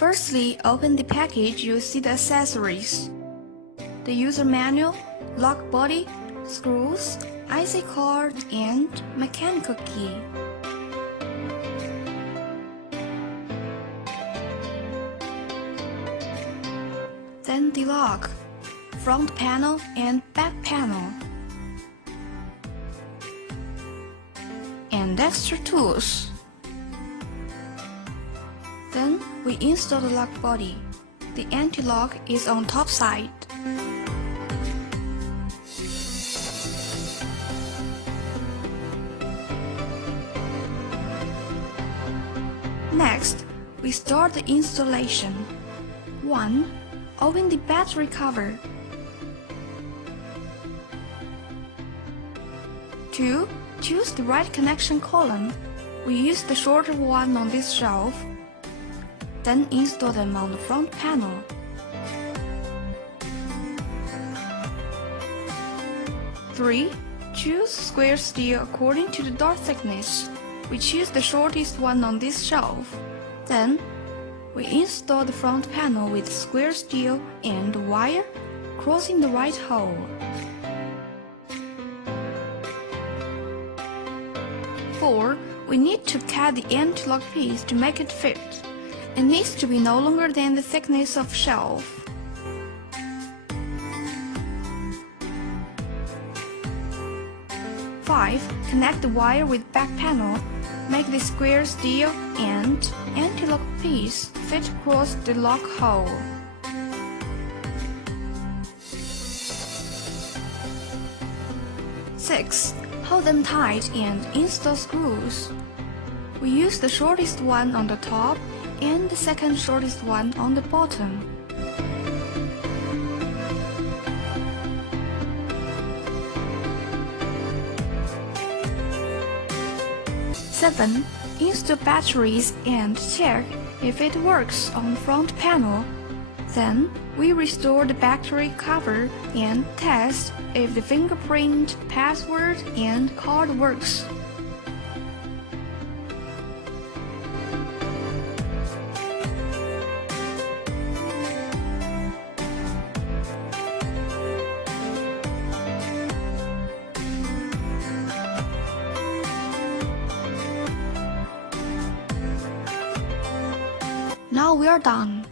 Firstly, open the package. You'll see the accessories: the user manual, lock body, screws, IC card, and mechanical key. Then the lock, front panel and back panel, and extra tools. Then we install the lock body. The anti-lock is on top side. Next, we start the installation. 1. Open the battery cover. 2. Choose the right connection column. We use the shorter one on this shelf. Then install them on the front panel. 3. Choose square steel according to the dart thickness. We choose the shortest one on this shelf. Then, we install the front panel with square steel and wire crossing the right hole. 4. We need to cut the anti-lock piece to make it fit. It needs to be no longer than the thickness of shelf. 5. Connect the wire with back panel. Make the square steel and anti-lock piece fit across the lock hole. 6. Hold them tight and install screws. We use the shortest one on the top and the second shortest one on the bottom. 7. Install batteries and check if it works on front panel. Then, we restore the battery cover and test if the fingerprint, password, and card works. Now we are done.